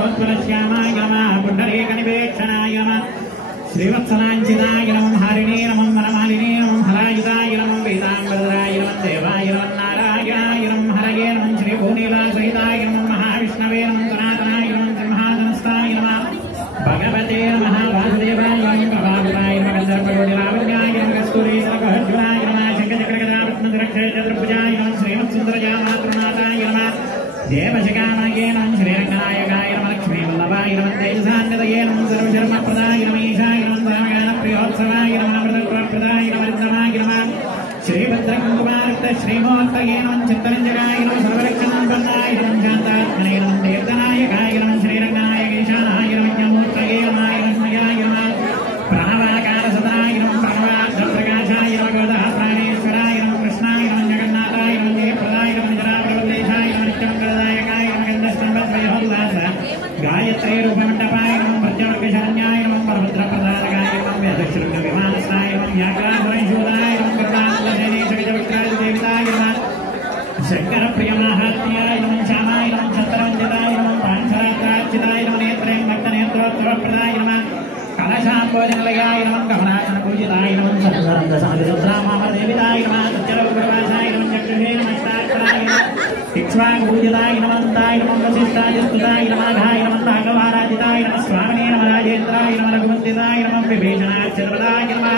नीलोत्पलश्यामाय नमः पुण्डरीकनिवेक्षणाय नमः श्रीवत्सलाञ्छिताय नमः हरिणे नमः वनमालिने नमः हरायुधाय नमः वेदाम्बराय नमः देवाय नमः नारायणाय नमः हरये नमः श्रीभूनीलासहिताय नमः महाविष्णवे नमः सनातनाय नमः सिंहासनस्थाय नमः भगवते नमः वासुदेवाय नमः प्रभावताय नमः गन्धर्वकोटिलावण्याय नमः कस्तूरीतलकहज्वलाय नमः शङ्खचक्रगदारत्नसुरक्षयचतुर्भुजाय नमः श्रीमत्सुन्दरजामातृनाथाय नमः देवशिखामणये नमः श्रीरङ्गनायकाय नमः लक्ष्मीवल्लभाय नमः तेजसान्वितये नमः सर्वशर्मप्रदाय नमः ईशाय नमः धर्मगानप्रियोत्सवाय नमः अमृतप्रदाय नमः विद्रमाय नमः श्रीभद्रकुमारक्त श्रीमोक्तये नमः चित्तरञ्जनाय नमः सर्वरक्षणाय नमः शान्तात्मने नमः देवनायकाय नमः श्रीरङ्गनायकेशानाय नमः ज्ञमूर्तये नमः लक्ष्म्याय नमः प्रणवाकारसदाय नमः प्रणवार्थप्रकाशाय नमः गोदः प्राणेश्वराय नमः कृष्णाय नमः जगन्नाथाय नमः जयप्रदाय नमः जराप्रवल्लेशाय नमः नित्यमङ्गलदायकाय नमः गन्धस्तम्भद्वयोल्लास गायत्री रूपमण्डपाय नमः प्रत्यवर्गशरण्याय नमः परभद्रप्रदायकाय नमः वेदशृङ्गविमानस्थाय नमः व्याघ्राधुरैशूदाय नमः गरुडात्मजनेशगजवक्त्रादिदेवताय नमः शङ्करप्रियमाहात्म्याय नमः श्यामाय नमः छत्रवञ्जनाय नमः पाञ्चरात्रार्चिताय नमः नेत्रैर्मट्टनेत्रोत्तरप्रदाय नमः कलशाम्बोजनलयाय नमः कमलासनपूजिताय नमः सत्सरन्दसागरसुत्रामामदेविताय नमः सत्यलोकप्रवासाय नमः चक्षुषे नमः अष्टाक्षराय नमः इक्ष्वाकुपूजिताय नमः अन्ताय नमः वसिष्ठादिस्तुताय नमः घाय नमः नागवाराजिताय नमः स्वामिने नमः राजेन्द्राय नमः रघुवन्दिताय नमः विभीषणाच्युतपदाय नमः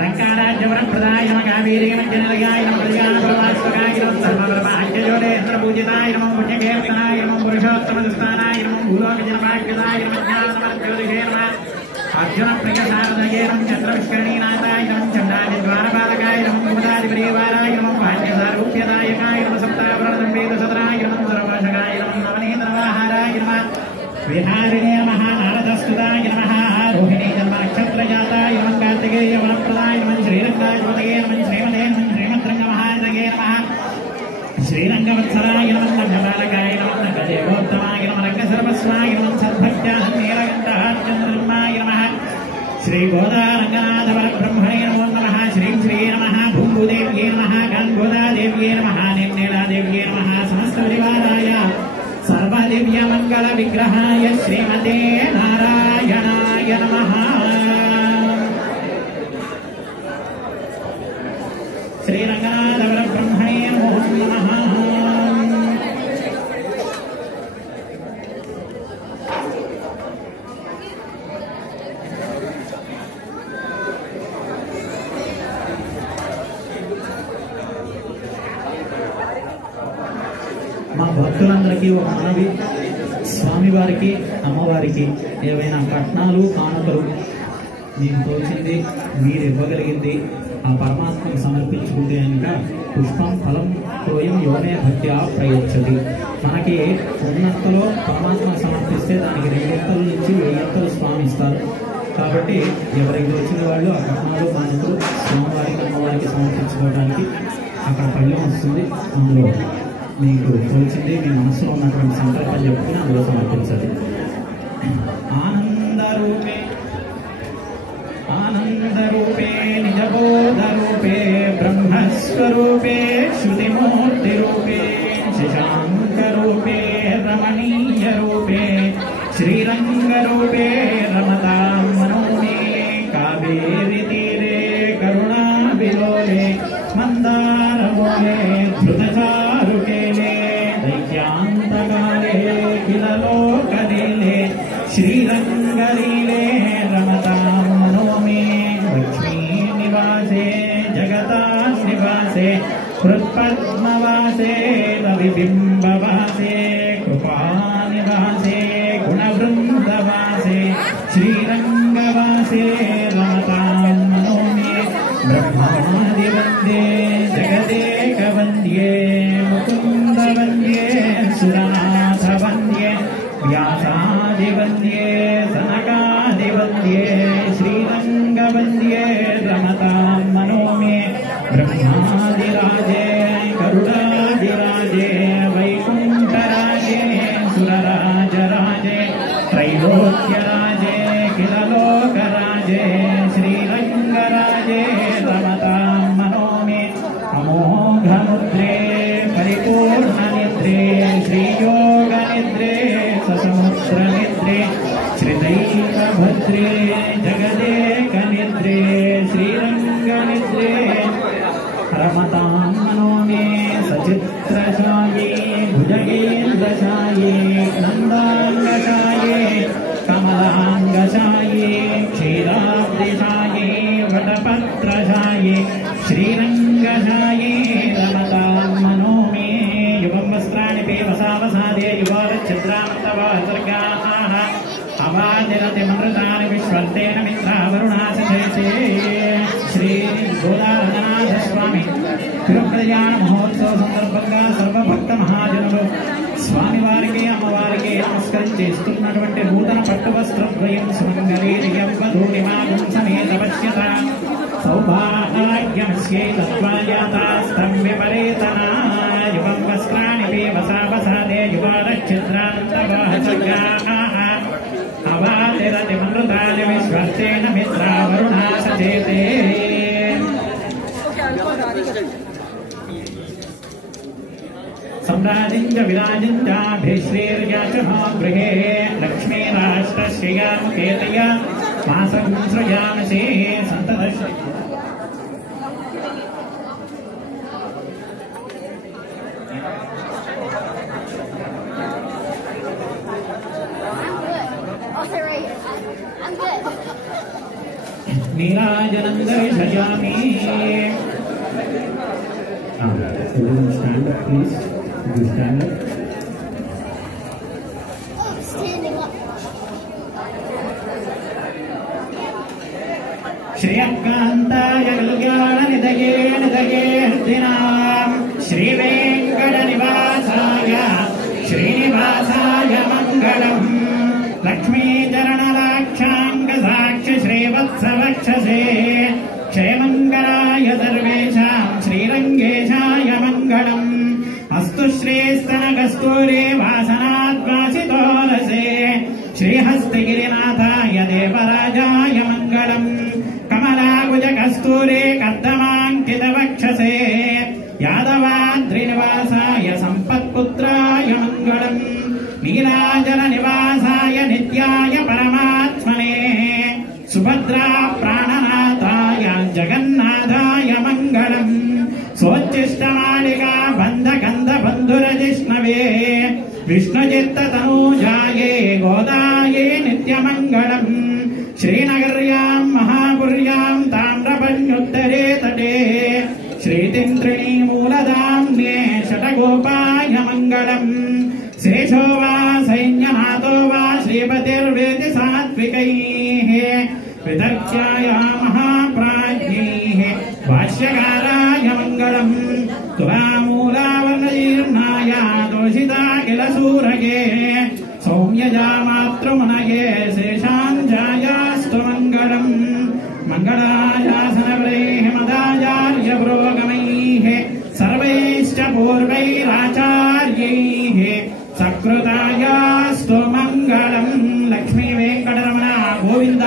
लङ्काराज्यवरप्रदाय नमः कावेरीमज्जनलयाय नमः कल्याणप्रवासकाय नमः सर्ववर्माज्यजोडेन्द्रपूजिताय नमः पुण्यकीर्तनाय नमः पुरुषोत्तमदुस्तानाय नमः भूलोकजनभाग्यदाय नमः ज्ञानमज्योतिषे नमः अर्जुनप्रियसारदये नमः चन्द्रविष्करणीनाथाय नमः चण्डादिद्वारपालकाय नमः कुमुदादिप्रियवाराय नमः भाग्यसारूप्यदायकाय नमः सप्तावरणवेदसदराय नमः सर्वभाषकाय नमः नवनीतनवाहाराय नमः विहारिणे नमः नारदस्तुताय नमः रोहिणी जन्मनक्षत्रजाताय नमः कार्तिकेय वनप्रदाय नमः श्रीरङ्गाधिपतये नमः श्रीमते नमः श्रीमद्रङ्गमहारदये नमः श्रीरङ्गवत्सराय नमः रङ्गबालकाय नमः रङ्गदेवोत्तमाय नमः रङ्गसर्वस्वाय नमः सद्भक्त्याः नीलकण्ठार्चन्द्रमाय नमः श्रीगोदारङ्गनाथपरब्रह्मणे नमो नमः श्रीं श्री नमः भूम्भुदेव्ये नमः गङ्गोदादेव्ये नमः निर्नेलादेव्ये नमः समस्तपरिवाराय सर्वदिव्यमङ्गलविग्रहाय श्रीमते नारायणाय नमः श्रीरङ्गनाथपरब्रह्मणे नमो नमः మా భక్తులందరికీ ఒక మనవి, స్వామివారికి అమ్మవారికి ఏవైనా కట్నాలు కానుకలు మీకు తోచింది మీరు ఇవ్వగలిగింది ఆ పరమాత్మకు సమర్పించుకుంటే కనుక పుష్పం ఫలం తోయం యోనే భక్త్యా ప్రయచ్చతి. మనకి ఉన్నంతలో పరమాత్మకు సమర్పిస్తే దానికి 2 ఎత్తల నుంచి 1000 ఎత్తలు స్వామి ఇస్తారు. కాబట్టి ఎవరికి వచ్చిన వాళ్ళు ఆ కట్నాలు కానుకలు స్వామివారికి అమ్మవారికి సమర్పించుకోవడానికి అక్కడ పళ్ళెం వస్తుంది. అందులో మీకు తోచింది మీ మనసులో ఉన్నటువంటి సంకల్పం చెప్పుకుని అందులో సమర్పించాలి. ఆనందరూపే ఆనందరూపే నిజబోధరూపే బ్రహ్మస్వరూపే శృతిమూర్తిరూపే శశాంకరూపే రమణీయరూపే శ్రీరంగరూపే రమతాం మనోమే కావేరీ తీరే కరుణావిలోలే మందారమూలే ధృతచారుకేలే దైత్యాంతకాలే కిలలోకలీలే శ్రీరంగలీలే రమతాం మనోమే లక్ష్మీ నివాసే జగతాస్ నివాసే హృత్పద్మవాసే రవిబింబవాసే కృపానివాసే గుణవృందవాసే శ్రీరంగవాసే రమతాం మనోమే బ్రహ్మాదివందే జగదేకవంద్యే ముకుందవంద్యే సురనాథవంద్యే వ్యాసాదివంద్యే సనకాదివంద్యే శ్రీరంగవంద్యే రమతాం మనోమే బ్రహ్మాదిరాజే గరుడాదిరాజే వైకుంఠరాజే సురరాజరాజే త్రైలోక్యరాజే కిలలోకరాజే శ్రీరంగరాజే రమతాం మనోమే అమోఘముద్రే పరిపూర్ణనిద్రే శ్రీయోగనిద్రే समुद्रनिद्रे श्रितैकभद्रे जगदेकनिद्रे श्रीरङ्गनिद्रे रमतां मनो मे सचित्रशाये भुजगेन्द्रशाये नन्दाङ्गशाये कमलाङ्गशाये क्षीराब्धिशाये वटपत्रशाये श्रीरङ्गशाये रमतां मनो मे युवं वस्त्राणि पेवसावसादे युवारच्छिद्रामन्तवासर्गाः अवादिरतिमृतानि विश्वर्तेन मित्रावरुणासशेषे श्री गोदारनाथ स्वामी తిరుకల్యాణ మహోత్సవ సందర్భంగా సర్వభక్త మహాజనులు స్వామివారికి అమ్మవారికి నమస్కరించేస్తున్నటువంటి నూతన పట్టు వస్త్రద్వయం సుమంగళీర్యం వధూనిమాగం సమేత పశ్యత సౌభాగ్యమస్యై తత్వాయాతాస్తం విపరీతనా యువం వస్త్రాణి పేవసావసాదే యువారచ్ఛిద్రానంతవాహసర్గాః అవాతిరతిమృతాని విశ్వర్తేన మిత్రావరుణాసచేతే सम्राजिञ्च विराजिञ्चाभिश्रीर्याचः गृहे लक्ष्मीराष्ट्रश्रियामुकेतया मासं सृजामसे सन्ततश्री नीराजनं दर्शयामि. Everyone stand up, please. You stand up. Standing up. श्रीयकान्ताय कल्याणनिधये निधये हृदिनाम् श्रीवेङ्कटनिवासाय श्रीनिवासाय मङ्गलम् लक्ष्मीचरणलाक्षाङ्गसाक्षि श्रीवत्सवक्षसे क्षयमङ्गलाय सर्वेषां श्रीरङ्गेशाय मङ्गलम् अस्तु श्रीस्तनकस्तूरे वासनाद्वासितोरसे श्रीहस्तगिरिनाथाय देवराजाय मङ्गलम् कमलाकुजकस्तूरे कर्दमाङ्कितवक्षसे यादवाद्रिनिवासाय सम्पत्पुत्राय मङ्गलम् नीलाचलनिवासाय नित्याय परमात्मने सुभद्रा प्राणनाथाय जगन्नाथाय मङ्गलम् सोच्चिष्टमालिका बन्धगन्धबन्धुरजिष्णवे विष्णुचित्ततनूजाये गोदाये नित्यमङ्गलम् श्रीनगर्यां महापुर्यां ताम्रपण्युत्तरे तटे श्रीतिन्त्रिणीमूलधाम्ने षट्गोपाय मङ्गलम् शेषो वा सैन्यनाथो वा श्रीपतिर्वेदि सात्विकैः वितर्क्याय महाप्राज्ञैः भाष्यकाराय मङ्गलम् तुलामूलावर्णजीर्णाय दोषिता किल सूरगे सौम्यजामातृमुनये शेषाञ्जायास्तु मङ्गलम् मङ्गलाशासनवैः मदाचार्यपुरोगमैः सर्वैश्च पूर्वैराचार्यैः सकृतायास्तु मङ्गलम् लक्ष्मी वेङ्कटरमण गोविन्द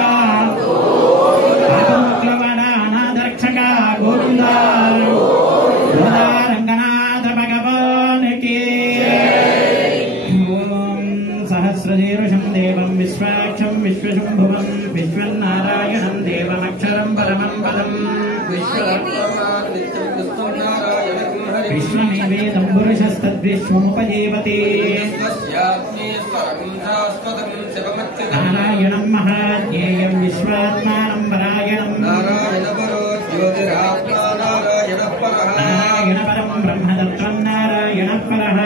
अनादरक्षक गोविन्द रङ्गनाथ भगवान् की ॐ सहस्रशीर्षं देवं विश्वाक्षं विश्वशम्भुवं विश्वन्नारायणं देवमक्षरं परमं पदम् विश्वमेवेदं पुरुषस्तद्विश्वमुपजीवति नारायणं महाज्ञेयं विश्वात्मानं परायणम् नारायण परं ब्रह्मतत्त्वं नारायणः परः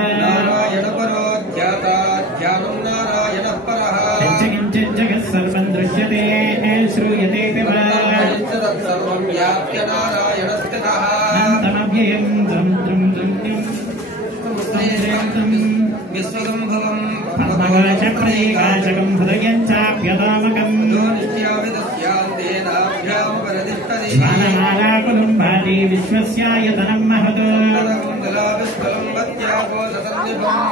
किञ्चित् जगत् सर्वं दृश्यते श्रूयते अनन्तमव्ययं पद्मगाचप्रदेकाचकं हृदयं चाप्यतामकम् ज्वालमालाकुलं भाति विश्वस्यायतनं महत्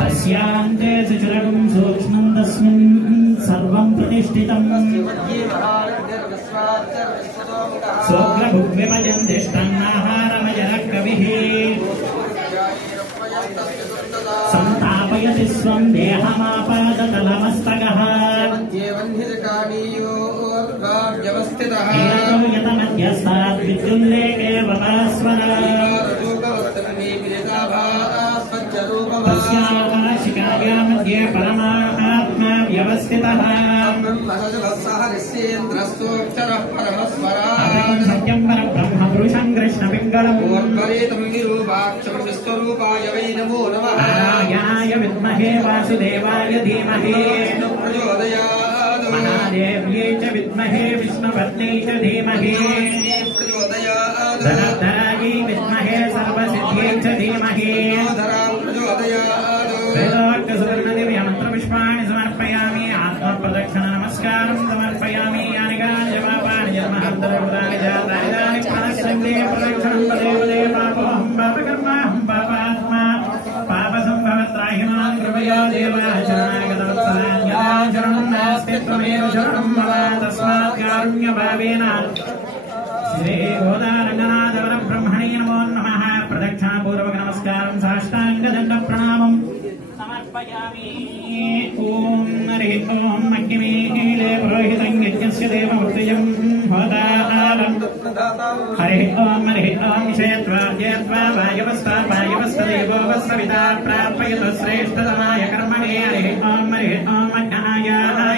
तस्यान्ते सुचुरगं सूक्ष्मं तस्मिन् सर्वं प्रतिष्ठितम् सोग्रभुग्विभजन्तिष्ठन्नाहारमजरः कविः सन्तापयति स्वं देहमापादतलमस्तकः यतमध्यस्तात् विद्युल्लेखे वपास्वरः तस्याकाशिकाया मध्ये परमात्मा व्यवस्थितः सत्यं परब्रह्म पुरुषं कृष्णपिङ्गलम् नारायणाय विद्महे वासुदेवाय धीमहि महादेव्यै च विद्महे विष्णुपत्न्यै च धीमहि धनधरायै विद्महे सर्वसिद्ध्यै च धीमहि वेदोक्तसुवर्णदिव्यमन्त्रपुष्पाणि समर्पयामि आत्मप्रदक्षिणनमस्कारं समर्पयामि यानि कानि जपापानि जन्मान्तरभूतानि जातानि प्रणश्यन्ते प्रदक्षिणं पदे पदे पापोऽहं पापकर्माहं पापात्मा पापसम्भवत्राहिमां कृपया देवाः शरणागतवत्सलान् यदा शरणं नास्ति त्वमेव शरणं मम तस्मात् कारुण्यभावेन श्री गोदारङ्गनाथवरब्रह्मणे नमो नमः प्रदक्षिणापूर्वक नमस्कारं साष्टाङ्गदण्डप्रणामम् समर्पयामि ॐ हरिः ॐ अग्निमीले पुरोहितं यज्ञस्य देवमूर्तिं होतारम् हरिः ॐ विषयत्वा वायवस्तदेवो वस्सविता प्रापयतु श्रेष्ठतमाय कर्मणे हरिः ॐ अज्ञाय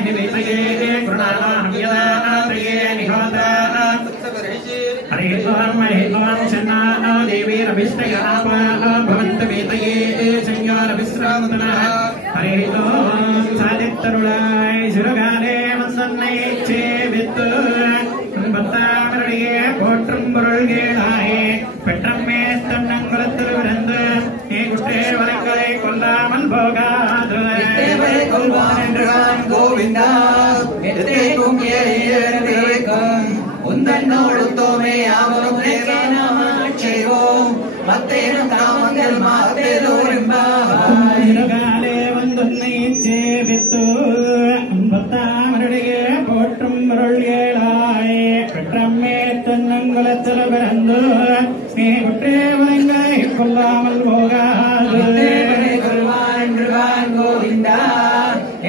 हिवेतये कृणाहव्यदात्रये निहोता हरिः ॐ शन्ना देवीरभिष्टयः भवन्तु वेतये संयोरविश्रान्तनः हरिः ॐ सादित्तरुळाय शिरुगाले वन्दन्नैच्छे वित्तु பத்தாமருடைய போற்றும் பொருள்களாயே பெற்றம்மே தன்னங்குலத்திலிருந்து நீ குற்றே வரைக்கரை கொல்லாமல் போகாது கொள்வான் என்றான் கோவிந்தா எத்தேக்கும் ஏறியிருக்கும் உந்தன்னோடு தோமே அவரும் செய்வோம் மத்தேனும் தாமங்கள் மாத்தேதோரும்பாலே வந்துன்னை சேவித்து பத்தாமருடைய போற்றும் பொருள்களாயே பெற்றம்மே தன்னங்குலத்தில் பிறந்து நீ குற்றே வரைக்கரை கொல்லாமல் போகாது கொள்வான் என்றான் கோவிந்தா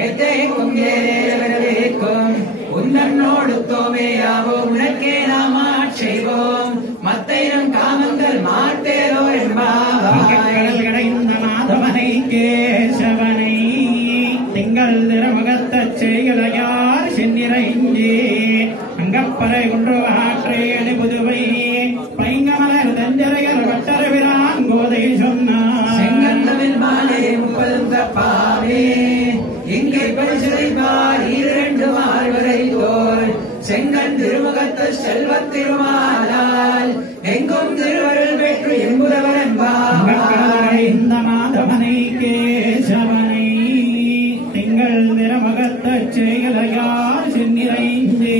எத்தேக்கும் ஏறியிருக்கும் உன்னோடு தோமையாவோ உனக்கே நாம் செய்வோம் மத்தையும் காமங்கள் மாட்டேரோ என்பாவாய் கடைந்த மாதவனை கேசவனை திங்கள் திருமுகத்தச் செய்களையார் சென்னிறைஞ்சி அங்கப்பறை குன்று ஆற்றை அணி புதுவை பைங்கமலர் தஞ்சரையர் வட்டரவிரான் கோதை சொன்னார் செங்கந்தமிழ் மாலை முப்பதும் தப்பாவே இங்கே பரிசுரைப்பார் இரண்டு மார்வரை தோல் செங்கன் திருமுகத்து செல்வத் திருமாலால் எங்கும் திருவருள் பெற்று எம்புதவர் என்பார் இந்த மாதவனை கேசவனை திங்கள் திருமுகத்தச் செய்களையார் சென்னிறைஞ்சே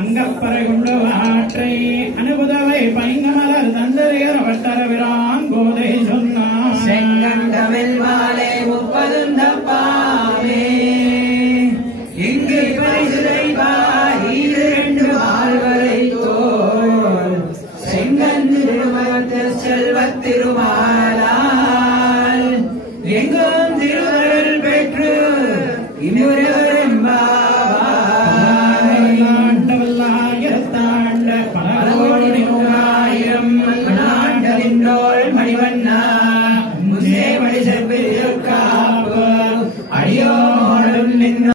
அங்கப்பறை கொண்டு ஆற்றை அனுபுதவை பைங்கமலர் தந்தரையர் வட்டரவிரான் கோதை சொன்னார் செங்கண்டமிழ் மாலை முப்பதும் தப்பாவே இங்கே பரிசுரைப்பார் இரண்டு மார்வரை தோல் செங்கன் திருமுகத்து செல்வத் திருமாலால் எங்கும் திருவருள் பெற்று இம்முறை